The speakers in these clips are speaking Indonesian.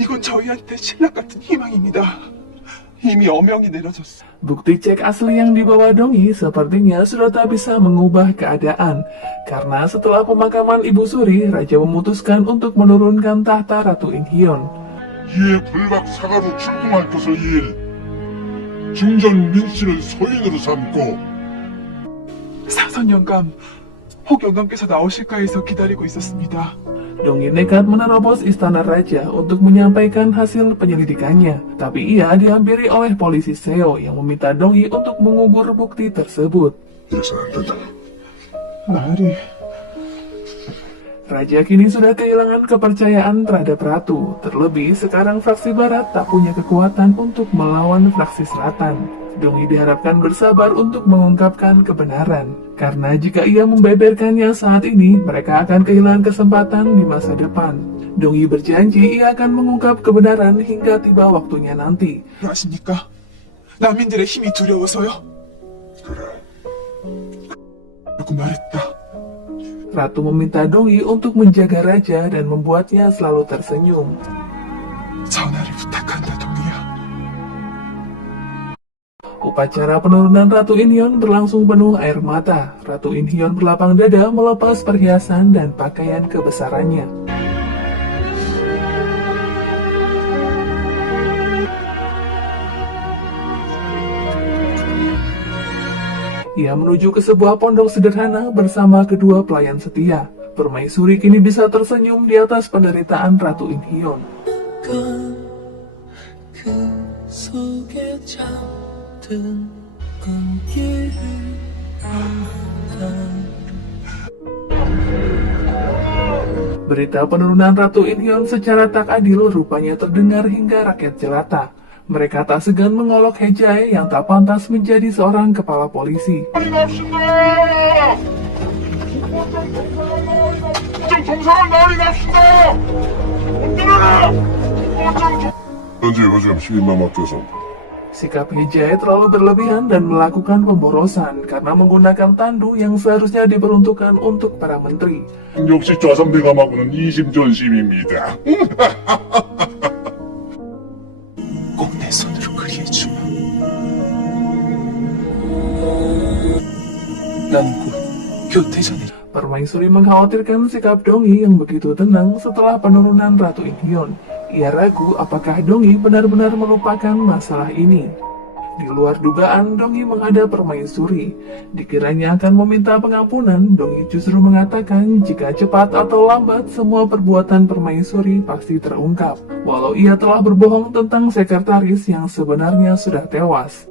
이건 저희한테 신락 같은 희망입니다. 이미 어명이 내려졌어. Bukti cek asli yang dibawa Dongyi sepertinya sudah tak bisa mengubah keadaan. Karena setelah pemakaman Ibu Suri, Raja memutuskan untuk menurunkan tahta Ratu Inhyun. 이에 불박 사가로 출궁할 것을 이일 중전 민씨를 소인으로 삼고 사선 영감, 혹 영감께서 나오실까 해서 기다리고 있었습니다. Dongyi nekat menerobos istana raja untuk menyampaikan hasil penyelidikannya. Tapi ia dihampiri oleh polisi Seo yang meminta Dongyi untuk mengubur bukti tersebut. 이래서는 안 된다. 나으리, Raja kini sudah kehilangan kepercayaan terhadap ratu. Terlebih sekarang fraksi barat tak punya kekuatan untuk melawan fraksi selatan. Dongyi diharapkan bersabar untuk mengungkapkan kebenaran. Karena jika ia membeberkannya saat ini, mereka akan kehilangan kesempatan di masa depan. Dongyi berjanji ia akan mengungkap kebenaran hingga tiba waktunya nanti. 아십니까? 난민들의 힘이 두려워서요? 그래. 라고 말했다. Ratu meminta Dongyi untuk menjaga raja dan membuatnya selalu tersenyum. 전하를 부탁한다, 동이야. Upacara penurunan Ratu Inhyun berlangsung penuh air mata. Ratu Inhyun berlapang dada melepas perhiasan dan pakaian kebesarannya. Ia menuju ke sebuah pondok sederhana bersama kedua pelayan setia. Permaisuri kini bisa tersenyum di atas penderitaan Ratu Inhyun. Berita penurunan Ratu Inhyun secara tak adil rupanya terdengar hingga rakyat jelata. Mereka tak segan mengolok Hejae yang tak pantas menjadi seorang kepala polisi. 현재 요즘 힘만 맡겨서 Sikap Hejae terlalu berlebihan dan melakukan pemborosan karena menggunakan tandu yang seharusnya diperuntukkan untuk para menteri. 역시 좌선배감하고는 이심전심입니다. 꼭 내 손으로 그리해주면 나는 곧 교태전에 Permaisuri mengkhawatirkan sikap Dongyi yang begitu tenang setelah penurunan Ratu Inhyun. Ia ragu apakah Dongyi benar-benar melupakan masalah ini. Di luar dugaan, Dongyi menghadap Permaisuri. Dikiranya akan meminta pengampunan, Dongyi justru mengatakan jika cepat atau lambat semua perbuatan Permaisuri pasti terungkap. Walau ia telah berbohong tentang sekretaris yang sebenarnya sudah tewas.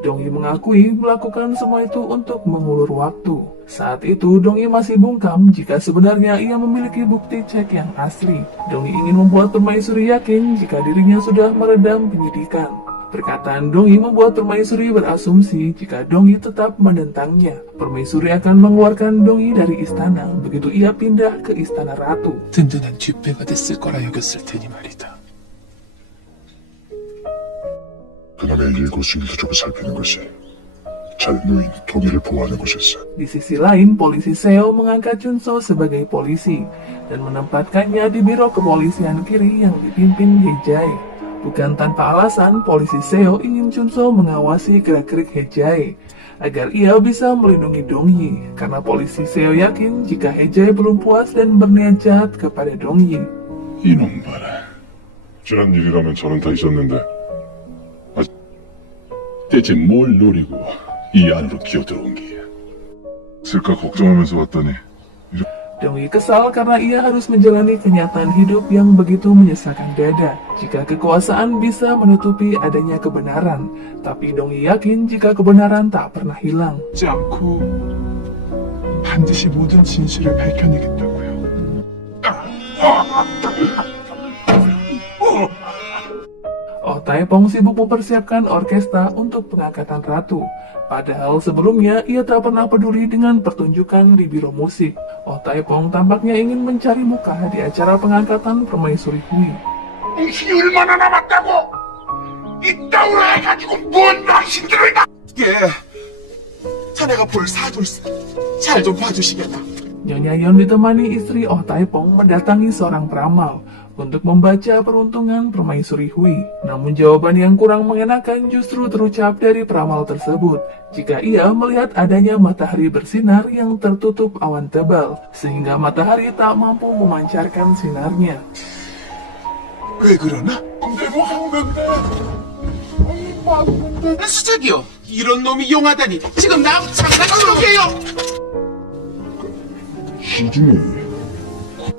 Dongyi mengakui melakukan semua itu untuk mengulur waktu. Saat itu, Dongyi masih bungkam jika sebenarnya ia memiliki bukti cek yang asli. Dongyi ingin membuat Permaisuri yakin jika dirinya sudah meredam penyidikan. Perkataan Dongyi membuat Permaisuri berasumsi jika Dongyi tetap menentangnya, Permaisuri akan mengeluarkan Dongyi dari istana begitu ia pindah ke istana ratu. 든든한 뒷배가 됐을 거라 여겼을 테니 말이다. 그놈의 일거수일투족을 살피는 것이 잘 누인 통일을 보호하는 것이었어. Di sisi lain, polisi Seo mengangkat Chunso sebagai polisi dan menempatkannya di biro kepolisian kiri yang dipimpin Hejae. Bukan tanpa alasan, polisi Seo ingin Chunso mengawasi gerak-gerik Hejae agar ia bisa melindungi Dongyi, karena polisi Seo yakin jika Hejae belum puas dan berniat jahat kepada Dongyi. 이놈 봐라. 지난 일이라면 저는 다 있었는데 대체 뭘 노리고 이 안으로 기어들어온 게야. 쓸까 걱정하면서 왔더니 Dongyi kesal karena ia harus menjalani kenyataan hidup yang begitu menyesakan dada. Jika kekuasaan bisa menutupi adanya kebenaran, tapi Dongyi yakin jika kebenaran tak pernah hilang. 하지 않고 반드시 모든 진실을 밝혀내겠다고요. Oh Taepong sibuk mempersiapkan orkestra untuk pengangkatan ratu. Padahal sebelumnya ia tak pernah peduli dengan pertunjukan di biro musik. Oh Taepong tampaknya ingin mencari muka di acara pengangkatan Permaisuri Hui. 당신이 얼마나 남았다고? 이따위로 해가지고 뭔 망신들을 다 예, 자네가 볼 사돈 잘 좀 봐주시겠다. Nyonya Yeon ditemani istri Oh Taepong mendatangi seorang peramal. untuk membaca peruntungan permaisuri Hui. Namun jawaban yang kurang mengenakan justru terucap dari peramal tersebut. Jika ia melihat adanya matahari bersinar yang tertutup awan tebal, sehingga matahari tak mampu memancarkan sinarnya. 왜 그러나? 근데 뭐 한 건데? 수작이요. 이런 놈이 용하다니. 지금 나 장난치는게요. 시중에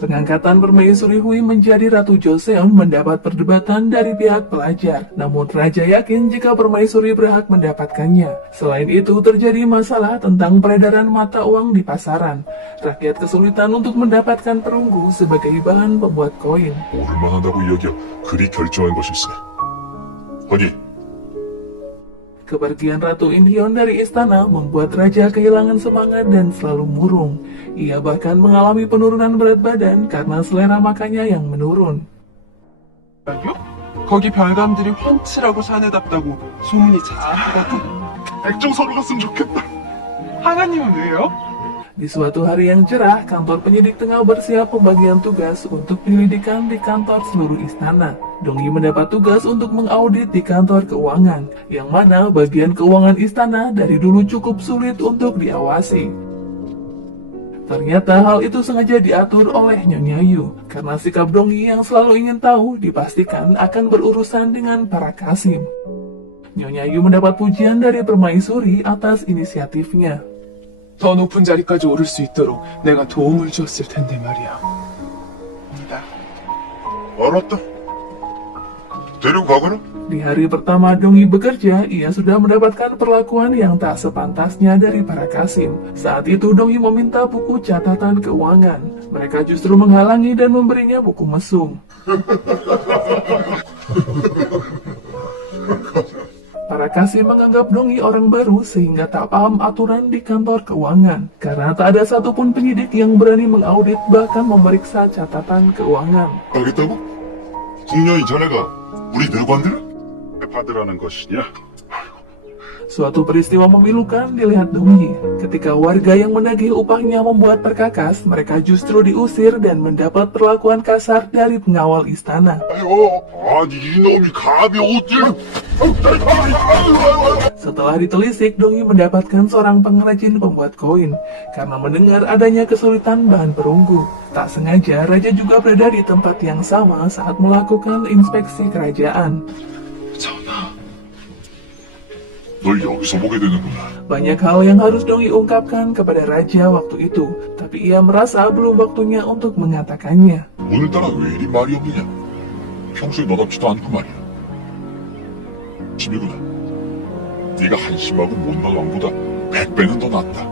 Pengangkatan permaisuri Hui menjadi Ratu Joseon mendapat perdebatan dari pihak pelajar. Namun raja yakin jika permaisuri berhak mendapatkannya. Selain itu terjadi masalah tentang peredaran mata uang di pasaran. Rakyat kesulitan untuk mendapatkan perunggu sebagai bahan pembuat koin. 볼만하다고 여겨 그리 결정한 것일세. 허니 Kepergian Ratu Inhyun dari istana membuat raja kehilangan semangat dan selalu murung. Ia bahkan mengalami penurunan berat badan karena selera makannya yang menurun. 거기 별감들이 훤칠하고 사내답다고 소문이 자자하거든. 백정서로 갔으면 좋겠다. 하나님은 왜요? Di suatu hari yang cerah, kantor penyidik tengah bersiap pembagian tugas untuk penyelidikan di kantor seluruh istana. Dongyi mendapat tugas untuk mengaudit di kantor keuangan, yang mana bagian keuangan istana dari dulu cukup sulit untuk diawasi. Ternyata hal itu sengaja diatur oleh Nyonya Yu, karena sikap Dongyi yang selalu ingin tahu dipastikan akan berurusan dengan para Kasim. Nyonya Yu mendapat pujian dari permaisuri atas inisiatifnya. 더 높은 자리까지 오를 수 있도록 내가 도움을 주었을 텐데 말이야. 알았다. 데리고 가거라. Di hari pertama Dongyi bekerja, ia sudah mendapatkan perlakuan yang tak sepantasnya dari para Kasim. Saat itu Dongyi meminta buku catatan keuangan. Mereka justru menghalangi dan memberinya buku mesum. Para Kasim menganggap Dongyi orang baru sehingga tak paham aturan di kantor keuangan. Karena tak ada satupun penyidik yang berani mengaudit bahkan memeriksa catatan keuangan. 알겠다고? 분명히 자네가 우리 내관들을 받으라는 것이냐? Suatu peristiwa memilukan dilihat Dongyi. Ketika warga yang menagih upahnya membuat perkakas, mereka justru diusir dan mendapat perlakuan kasar dari pengawal istana. 아유, 아니 이놈이 감히 어딜? Setelah ditelisik, Dongyi mendapatkan seorang pengrajin pembuat koin. Karena mendengar adanya kesulitan bahan perunggu, tak sengaja raja juga berada di tempat yang sama saat melakukan inspeksi kerajaan. 널 여기서 보게 되는구나. Banyak hal yang harus Dongyi ungkapkan kepada raja waktu itu, tapi ia merasa belum waktunya untuk mengatakannya. 오늘따라 왜 이리 말이 없느냐? 평소에 너답지도 않고 말이야. 집이구나. 네가 한심하고 못난 왕보다 100배는 더 낫다.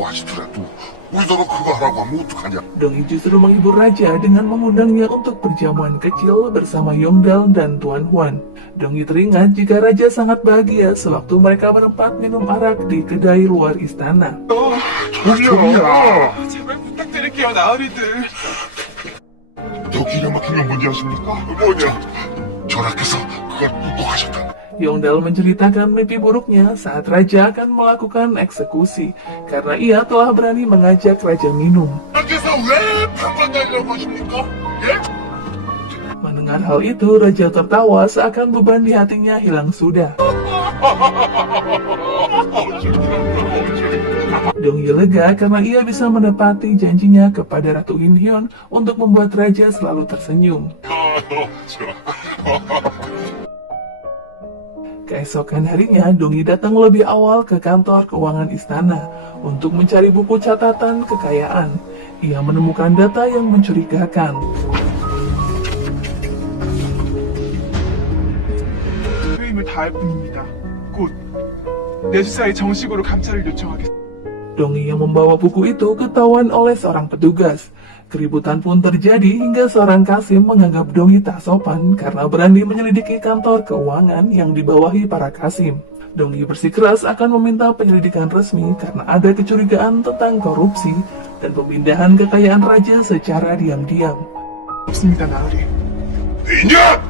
와지더라도 우리더러 그거 하라고 하면 어떡하냐? Dongyi justru menghibur raja dengan mengundangnya untuk perjamuan kecil bersama Yongdal dan Tuan Huan. Dongyi teringat jika raja sangat bahagia sewaktu mereka berempat minum arak di kedai luar istana. 종이야. 제발 부탁드릴게요, 나으리들. 더 기가 막히면 뭔지 아십니까? 뭐냐? 전하께서 그걸 묻고 가셨다. Yongdal menceritakan mimpi buruknya saat raja akan melakukan eksekusi karena ia telah berani mengajak raja minum. 전하께서 왜 판단 내려고 하십니까? 예? Mendengar hal itu, raja tertawa seakan beban di hatinya hilang sudah. Dongyi lega karena ia bisa menepati janjinya kepada Ratu Inhyun untuk membuat raja selalu tersenyum. Keesokan harinya, Dongyi datang lebih awal ke kantor keuangan istana untuk mencari buku catatan kekayaan. Ia menemukan data yang mencurigakan. 책임을 다할 뿐입니다. 곧 내수사에 정식으로 감찰을 요청하겠습니다. Dongyi yang membawa buku itu ketahuan oleh seorang petugas. Keributan pun terjadi hingga seorang Kasim menganggap Dongyi tak sopan karena berani menyelidiki kantor keuangan yang dibawahi para Kasim. Dongyi bersikeras akan meminta penyelidikan resmi karena ada kecurigaan tentang korupsi dan pemindahan kekayaan raja secara diam-diam. 없습니다, 나으리. 있냐?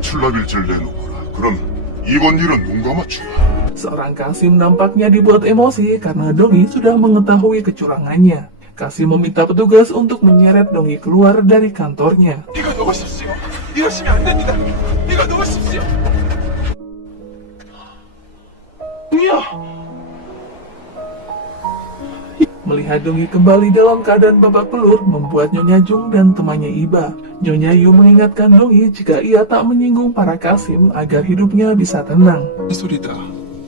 출납일지를 내놓거라. 그럼 이번 일은 눈 감아주마. Seorang Kasim nampaknya dibuat emosi karena Dongyi sudah mengetahui kecurangannya. Kasim meminta petugas untuk menyeret Donghi keluar dari kantornya. 이거 놓으십시오. 이러시면 안 됩니다. 이거 놓으십시오. 동희야. Melihat Donghi kembali dalam keadaan babak belur membuat Nyonya Jung dan temannya iba. Nyonya Yu mengingatkan Donghi jika ia tak menyinggung para Kasim agar hidupnya bisa tenang. 소리다.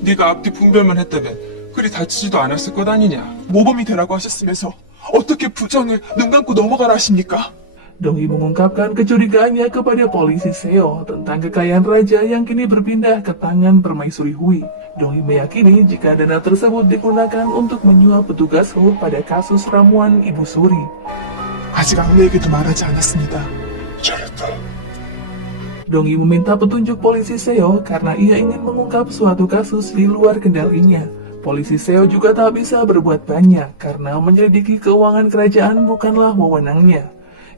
네가 앞뒤 분별만 했다면 그리 다치지도 않았을 것 아니냐. 모범이 되라고 하셨으면서 어떻게 부정을 눈 감고 넘어가라 하십니까? Donghi mengungkapkan kecurigaannya kepada polisi Seo tentang kekayaan raja yang kini berpindah ke tangan permaisuri Hui. Donghi meyakini jika dana tersebut digunakan untuk menyuap petugas Hu pada kasus ramuan Ibu Suri. 아직 아무에게도 말하지 않았습니다. 잘했다. Donghi meminta petunjuk polisi Seo karena ia ingin mengungkap suatu kasus di luar kendalinya. Polisi Seo juga tak bisa berbuat banyak karena menyelidiki keuangan kerajaan bukanlah wewenangnya.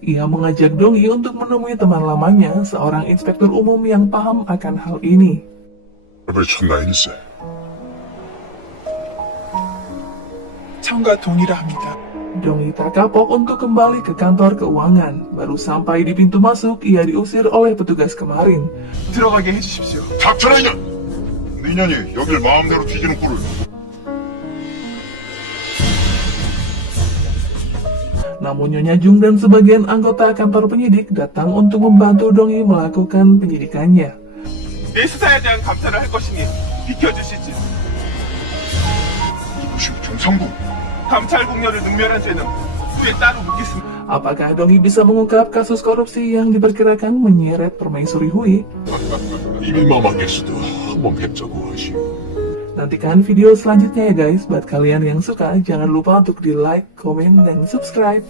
Ia mengajak Donghi untuk menemui teman lamanya, seorang inspektur umum yang paham akan hal ini. 왜 천나일세? 청과 동의라 합니다. Donghi tak kapok untuk kembali ke kantor keuangan. Baru sampai di pintu masuk, ia diusir oleh petugas kemarin. 들어가게 해주십시오. 닥쳐라 이년! 니년이 여길 마음대로 뒤지는 꼴을. Namun Nyonya Jung dan sebagian anggota kantor penyidik datang untuk membantu Donghi melakukan penyidikannya. 내 수사에 대한 감사를 할 것이니 비켜주시지. 누구시 경상부? 감찰 공여를 능멸한 죄는 후에 따로 묻겠습니다. Apakah Donghi bisa mengungkap kasus korupsi yang diperkirakan menyeret permaisuri Hui? 이미 마망했어도 한번 뵙자고 하시오. Nantikan video selanjutnya ya guys. Buat kalian yang suka, jangan lupa untuk di like, komen, dan subscribe.